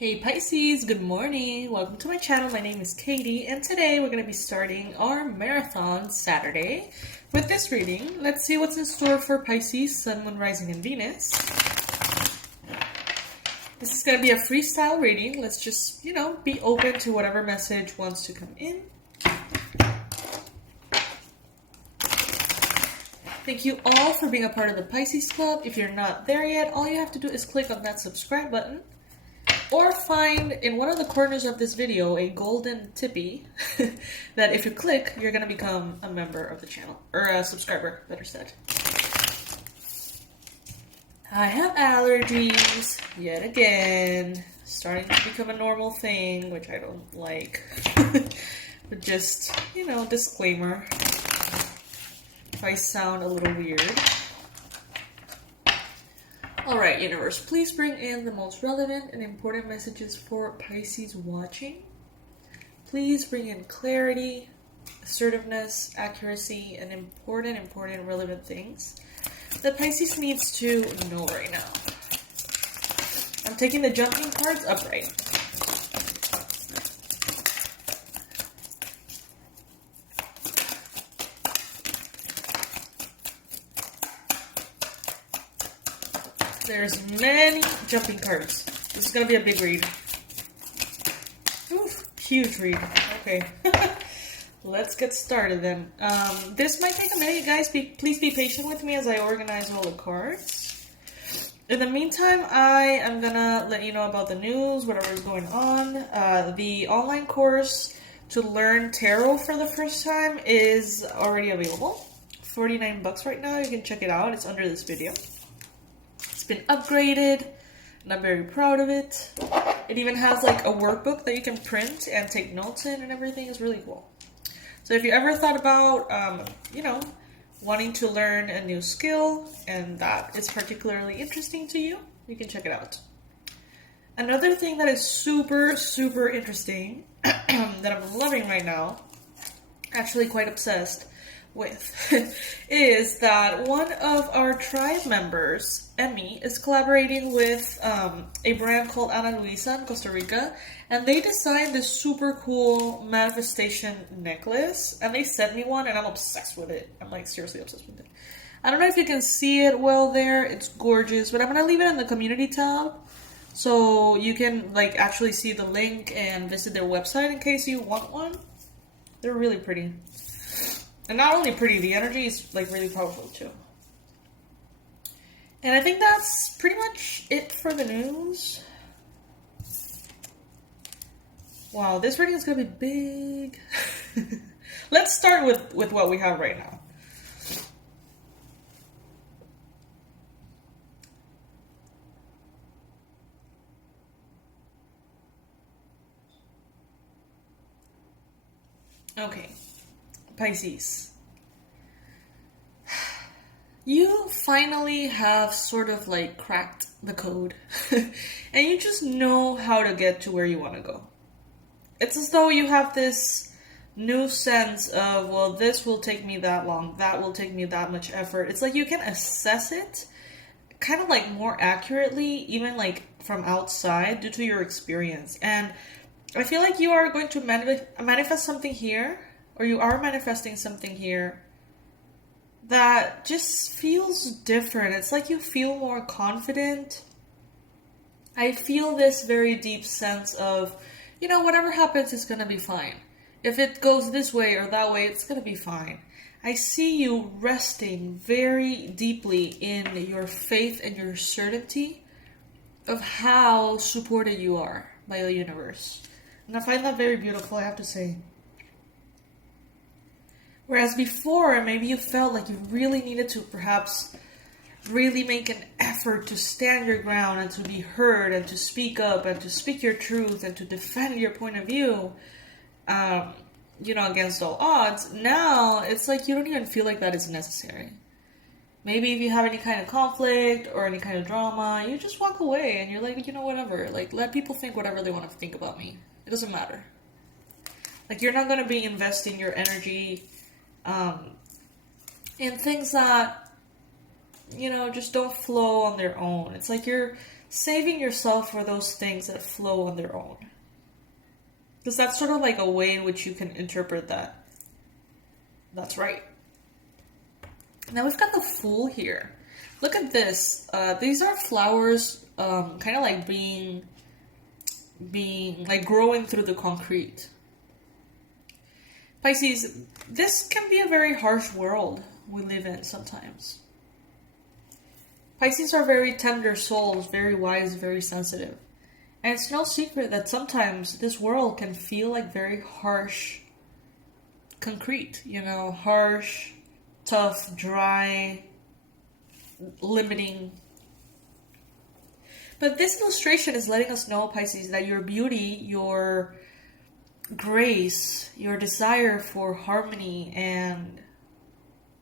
Hey Pisces, good morning. Welcome to my channel. My name is Katie, and today we're going to be starting our marathon Saturday with this reading. Let's see what's in store for Pisces, Sun, Moon, Rising, and Venus. This is going to be a freestyle reading. Let's just, be open to whatever message wants to come in. Thank you all for being a part of the Pisces Club. If you're not there yet, all you have to do is click on that subscribe button. Or find in one of the corners of this video a golden tippy that if you click, you're going to become a member of the channel. Or a subscriber, better said. I have allergies, yet again. Starting to become a normal thing, which I don't like. But just, disclaimer. If I sound a little weird. Alright, universe, please bring in the most relevant and important messages for Pisces watching. Please bring in clarity, assertiveness, accuracy, and important, relevant things that Pisces needs to know right now. I'm taking the jumping cards upright. There's many jumping cards. This is going to be a big read. Oof, huge read. Okay. Let's get started then. This might take a minute, you guys. Please be patient with me as I organize all the cards. In the meantime, I am going to let you know about the news, whatever is going on. The online course to learn tarot for the first time is already available. $49 right now. You can check it out. It's under this video. Been upgraded and I'm very proud of it. It even has like a workbook that you can print and take notes in and everything. Is really cool. So if you ever thought about wanting to learn a new skill and that is particularly interesting to you, you can check it out. Another thing that is super interesting that I'm loving right now, actually quite obsessed with, is that one of our tribe members, Emmy, is collaborating with a brand called Ana Luisa in Costa Rica, and they designed this super cool manifestation necklace, and they sent me one, and I'm obsessed with it. I'm like seriously obsessed with it. I don't know if you can see it well there. It's gorgeous, but I'm gonna leave it in the community tab so you can like actually see the link and visit their website in case you want one. They're really pretty. And not only pretty, the energy is like really powerful too. And I think that's pretty much it for the news. Wow, this reading is gonna be big. Let's start with what we have right now. Okay. Pisces, you finally have sort of like cracked the code and you just know how to get to where you want to go. It's as though you have this new sense of, well, this will take me that long, that will take me that much effort. It's like you can assess it kind of like more accurately, even like from outside due to your experience. And I feel like you are going to manifest something here, or you are manifesting something here that just feels different. It's like you feel more confident. I feel this very deep sense of, whatever happens is going to be fine. If it goes this way or that way, it's going to be fine. I see you resting very deeply in your faith and your certainty of how supported you are by the universe. And I find that very beautiful, I have to say. Whereas before, maybe you felt like you really needed to perhaps really make an effort to stand your ground and to be heard and to speak up and to speak your truth and to defend your point of view, against all odds. Now, it's like you don't even feel like that is necessary. Maybe if you have any kind of conflict or any kind of drama, you just walk away and you're like, whatever. Like, let people think whatever they want to think about me. It doesn't matter. Like, you're not going to be investing your energy in things that, just don't flow on their own. It's like you're saving yourself for those things that flow on their own. Because that's sort of like a way in which you can interpret that. That's right. Now we've got the Fool here. Look at this. These are flowers kind of like being like growing through the concrete. Pisces, this can be a very harsh world we live in sometimes. Pisces are very tender souls, very wise, very sensitive. And it's no secret that sometimes this world can feel like very harsh concrete, harsh, tough, dry, limiting. But this illustration is letting us know, Pisces, that your beauty, your grace, your desire for harmony and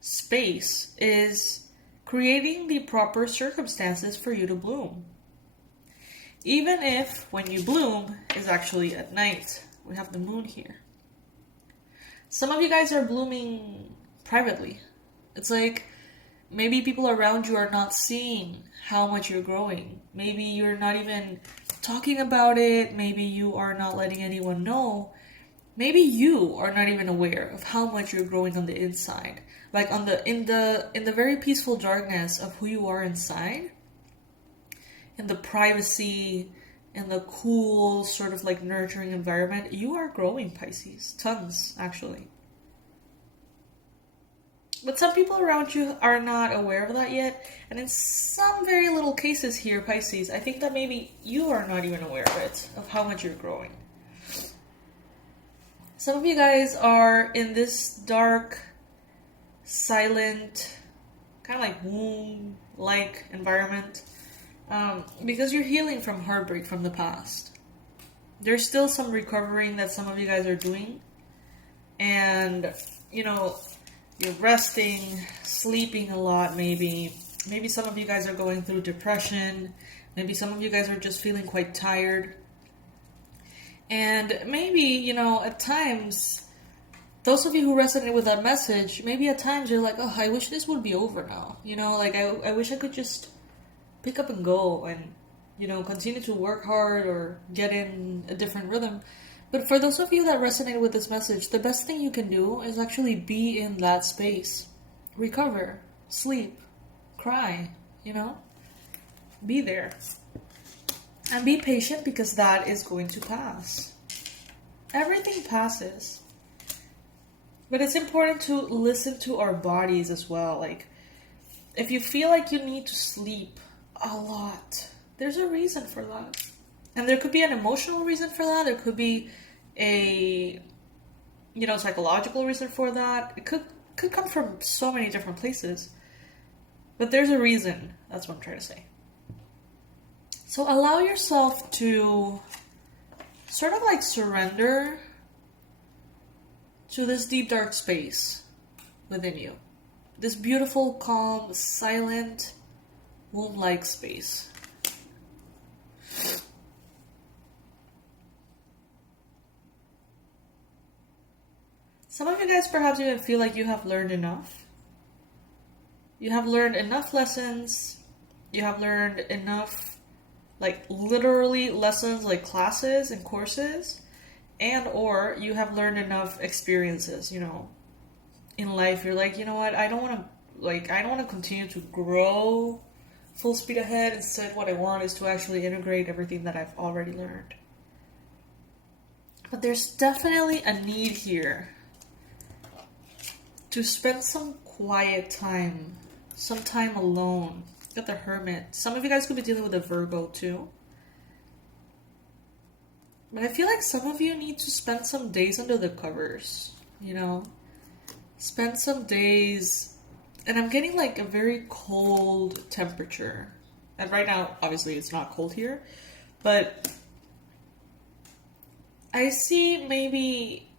space is creating the proper circumstances for you to bloom. Even if when you bloom is actually at night. We have the moon here. Some of you guys are blooming privately. It's like maybe people around you are not seeing how much you're growing. Maybe you're not even talking about it. Maybe you are not letting anyone know. Maybe you are not even aware of how much you're growing on the inside. Like in the very peaceful darkness of who you are inside, in the privacy, in the cool sort of like nurturing environment, you are growing, Pisces. Tons, actually. But some people around you are not aware of that yet. And in some very little cases here, Pisces, I think that maybe you are not even aware of it, of how much you're growing. Some of you guys are in this dark, silent, kind of like womb-like environment because you're healing from heartbreak from the past. There's still some recovering that some of you guys are doing. And, you're resting, sleeping a lot maybe. Maybe some of you guys are going through depression. Maybe some of you guys are just feeling quite tired. And maybe, at times, those of you who resonate with that message, maybe at times you're like, oh, I wish this would be over now. I wish I could just pick up and go and, continue to work hard or get in a different rhythm. But for those of you that resonate with this message, the best thing you can do is actually be in that space. Recover, sleep, cry, be there. And be patient because that is going to pass. Everything passes. But it's important to listen to our bodies as well. Like, if you feel like you need to sleep a lot, there's a reason for that. And there could be an emotional reason for that. There could be a, psychological reason for that. It could come from so many different places. But there's a reason. That's what I'm trying to say. So allow yourself to sort of like surrender to this deep dark space within you. This beautiful, calm, silent, womb-like space. Some of you guys perhaps even feel like you have learned enough. You have learned enough lessons. You have learned enough, like literally lessons, like classes and courses. And or you have learned enough experiences, in life. You're like, you know what, I don't want to continue to grow full speed ahead. Instead, what I want is to actually integrate everything that I've already learned. But there's definitely a need here to spend some quiet time, some time alone. Got the Hermit. Some of you guys could be dealing with a Virgo too. But I feel like some of you need to spend some days under the covers, Spend some days, and I'm getting like a very cold temperature. And right now, obviously it's not cold here, but I see maybe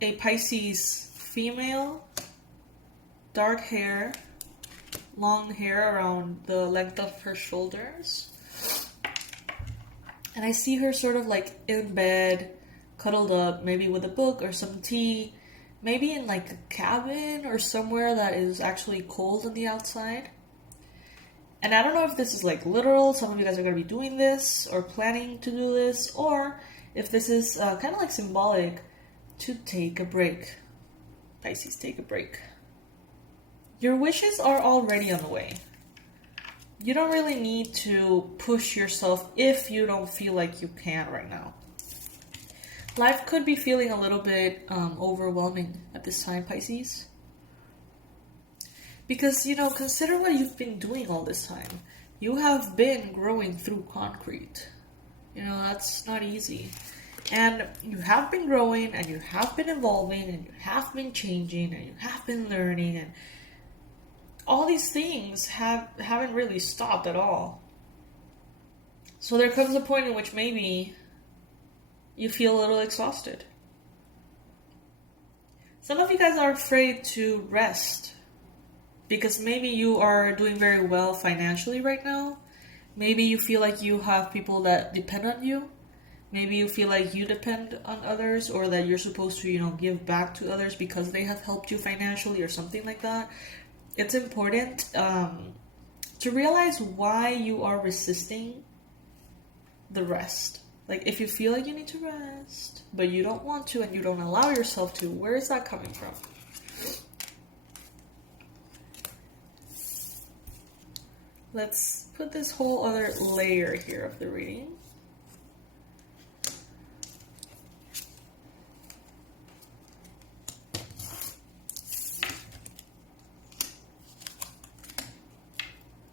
a Pisces female, dark hair, long hair around the length of her shoulders. And I see her sort of like in bed, cuddled up, maybe with a book or some tea, maybe in like a cabin or somewhere that is actually cold on the outside. And I don't know if this is like literal, some of you guys are going to be doing this or planning to do this, or if this is kind of like symbolic to take a break. Pisces, take a break. Your wishes are already on the way. You don't really need to push yourself if you don't feel like you can right now. Life could be feeling a little bit overwhelming at this time, Pisces. Because, consider what you've been doing all this time. You have been growing through concrete. That's not easy. And you have been growing, and you have been evolving, and you have been changing, and you have been learning, and all these things haven't really stopped at all. So there comes a point in which maybe you feel a little exhausted. Some of you guys are afraid to rest because maybe you are doing very well financially right now. Maybe you feel like you have people that depend on you. Maybe you feel like you depend on others, or that you're supposed to, give back to others because they have helped you financially or something like that. It's important to realize why you are resisting the rest. Like, if you feel like you need to rest, but you don't want to and you don't allow yourself to, where is that coming from? Let's put this whole other layer here of the reading.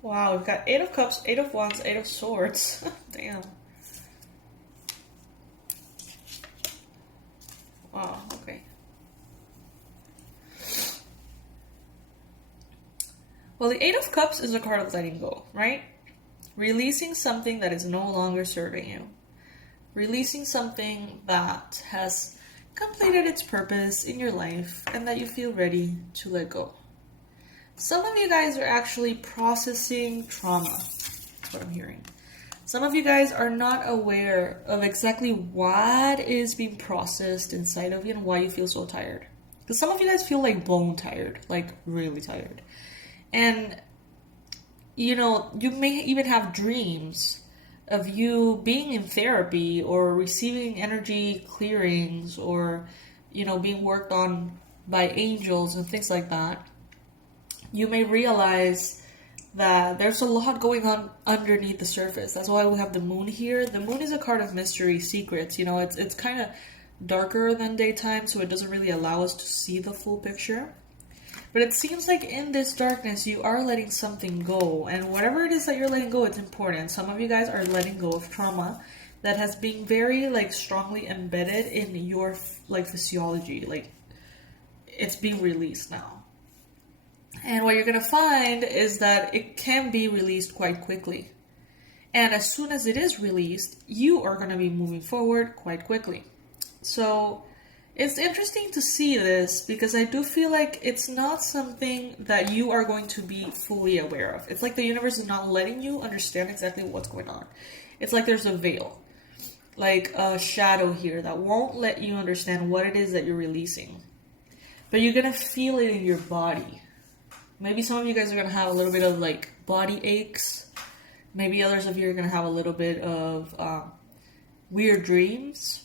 Wow, we've got 8 of Cups, 8 of Wands, 8 of Swords. Damn. Wow, okay. Well, the 8 of Cups is a card of letting go, right? Releasing something that is no longer serving you. Releasing something that has completed its purpose in your life and that you feel ready to let go. Some of you guys are actually processing trauma. That's what I'm hearing. Some of you guys are not aware of exactly what is being processed inside of you and why you feel so tired. Because some of you guys feel like bone tired, like really tired. And, you may even have dreams of you being in therapy or receiving energy clearings or, being worked on by angels and things like that. You may realize that there's a lot going on underneath the surface. That's why we have the moon here. The moon is a card of mystery, secrets. It's kind of darker than daytime, so it doesn't really allow us to see the full picture. But it seems like in this darkness, you are letting something go. And whatever it is that you're letting go, it's important. Some of you guys are letting go of trauma that has been very, strongly embedded in your, physiology. It's being released now. And what you're going to find is that it can be released quite quickly. And as soon as it is released, you are going to be moving forward quite quickly. So it's interesting to see this because I do feel like it's not something that you are going to be fully aware of. It's like the universe is not letting you understand exactly what's going on. It's like there's a veil, like a shadow here that won't let you understand what it is that you're releasing. But you're going to feel it in your body. Maybe some of you guys are going to have a little bit of body aches. Maybe others of you are going to have a little bit of weird dreams.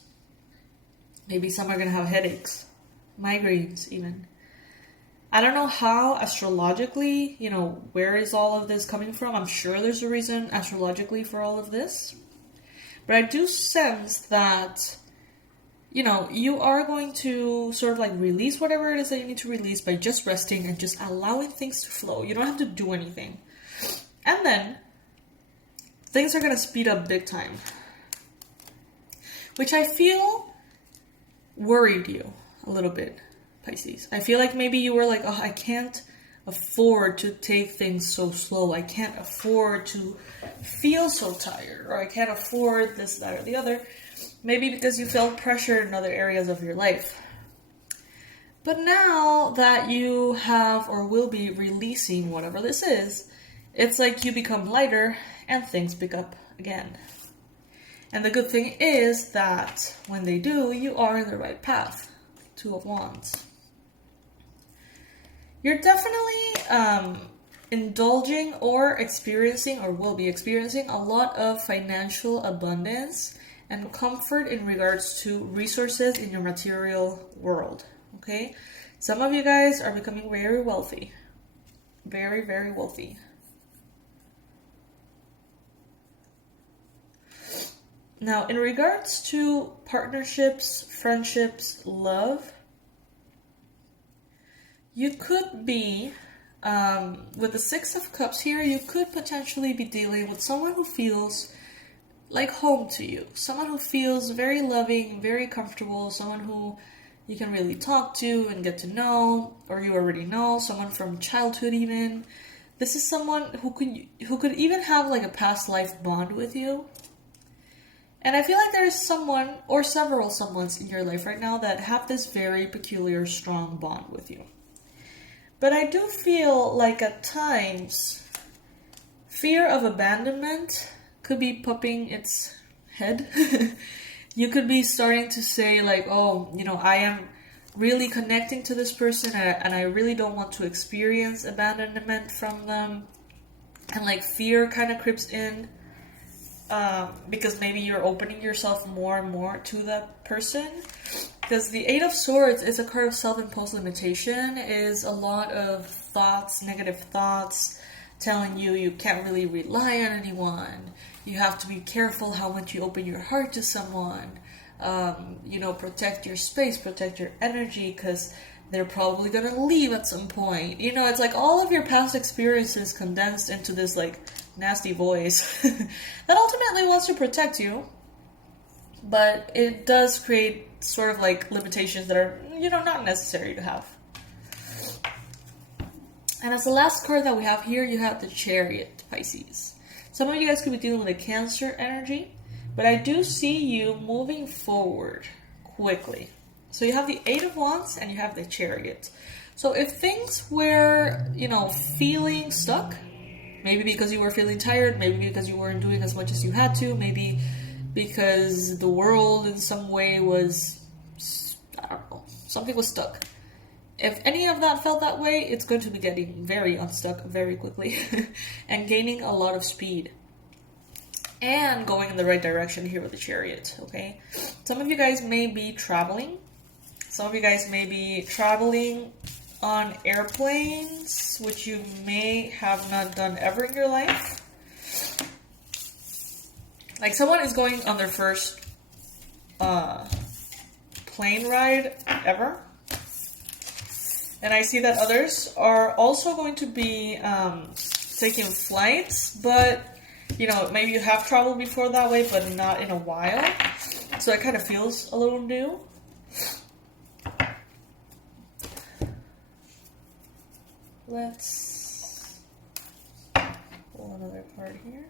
Maybe some are going to have headaches, migraines even. I don't know how astrologically, where is all of this coming from? I'm sure there's a reason astrologically for all of this. But I do sense that you are going to sort of release whatever it is that you need to release by just resting and just allowing things to flow. You don't have to do anything. And then things are going to speed up big time. Which I feel worried you a little bit, Pisces. I feel like maybe you were like, I can't afford to take things so slow. I can't afford to feel so tired. Or I can't afford this, that, or the other. Maybe because you felt pressure in other areas of your life. But now that you have or will be releasing whatever this is, it's like you become lighter and things pick up again. And the good thing is that when they do, you are in the right path. 2 of Wands. You're definitely indulging or experiencing or will be experiencing a lot of financial abundance and comfort in regards to resources in your material world. Okay? Some of you guys are becoming very wealthy. Very, very wealthy. Now, in regards to partnerships, friendships, love, you could be, with the Six of Cups here, you could potentially be dealing with someone who feels like home to you. Someone who feels very loving, very comfortable, someone who you can really talk to and get to know, or you already know, someone from childhood even. This is someone who could even have like a past life bond with you. And I feel like there's someone or several someones in your life right now that have this very peculiar, strong bond with you. But I do feel like at times, fear of abandonment could be popping its head. You could be starting to say like, oh, you know, I am really connecting to this person and I really don't want to experience abandonment from them. And like fear kind of creeps in because maybe you're opening yourself more and more to that person. Because the Eight of Swords is a card of self-imposed limitation, is a lot of thoughts, negative thoughts, telling you you can't really rely on anyone. You have to be careful how much you open your heart to someone. Protect your space, protect your energy, because they're probably going to leave at some point. You know, it's like all of your past experiences condensed into this like nasty voice that ultimately wants to protect you. But it does create sort of like limitations that are, not necessary to have. And as the last card that we have here, you have the Chariot, Pisces. Some of you guys could be dealing with a Cancer energy, but I do see you moving forward quickly. So you have the Eight of Wands and you have the Chariot. So if things were, feeling stuck, maybe because you were feeling tired, maybe because you weren't doing as much as you had to, maybe because the world in some way was, something was stuck. If any of that felt that way, it's going to be getting very unstuck very quickly and gaining a lot of speed and going in the right direction here with the Chariot, okay? Some of you guys may be traveling. Some of you guys may be traveling on airplanes, which you may have not done ever in your life. Like someone is going on their first plane ride ever. And I see that others are also going to be taking flights, but, maybe you have traveled before that way, but not in a while. So it kind of feels a little new. Let's pull another card here.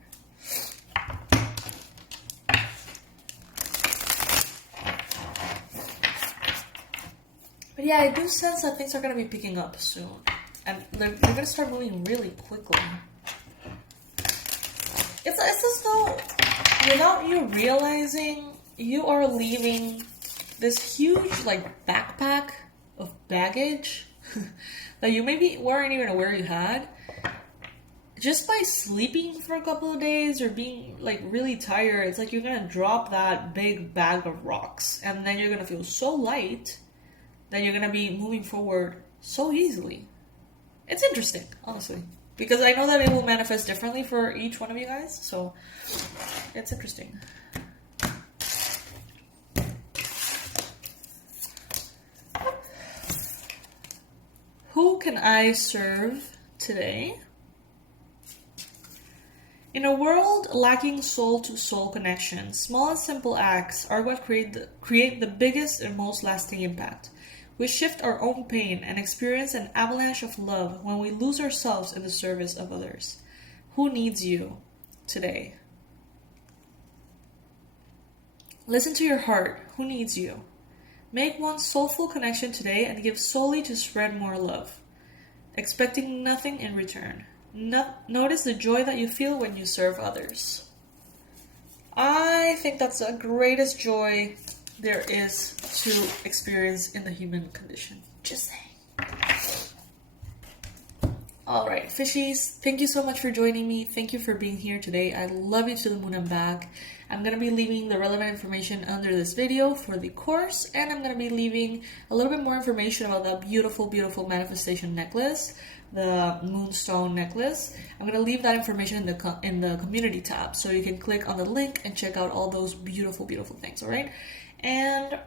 But yeah, I do sense that things are going to be picking up soon. And they're going to start moving really quickly. It's as though, without you realizing, you are leaving this huge, backpack of baggage that you maybe weren't even aware you had. Just by sleeping for a couple of days or being, really tired, it's like you're going to drop that big bag of rocks. And then you're going to feel so light that you're going to be moving forward so easily. It's interesting, honestly. Because I know that it will manifest differently for each one of you guys. So, it's interesting. Who can I serve today? In a world lacking soul-to-soul connection, small and simple acts are what create the biggest and most lasting impact. We shift our own pain and experience an avalanche of love when we lose ourselves in the service of others. Who needs you today? Listen to your heart. Who needs you? Make one soulful connection today and give solely to spread more love, expecting nothing in return. Notice the joy that you feel when you serve others. I think that's the greatest joy there is to experience in the human condition. Just saying. All right, fishies, thank you so much for joining me. Thank you for being here today. I love you to the moon and back. I'm going to be leaving the relevant information under this video for the course, and I'm going to be leaving a little bit more information about that beautiful, beautiful manifestation necklace, the moonstone necklace. I'm going to leave that information in the community tab, so you can click on the link and check out all those beautiful, beautiful things, all right? And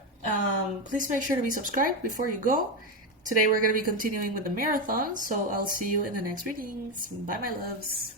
please make sure to be subscribed before you go. Today we're going to be continuing with the marathon, so I'll see you in the next readings. Bye, my loves.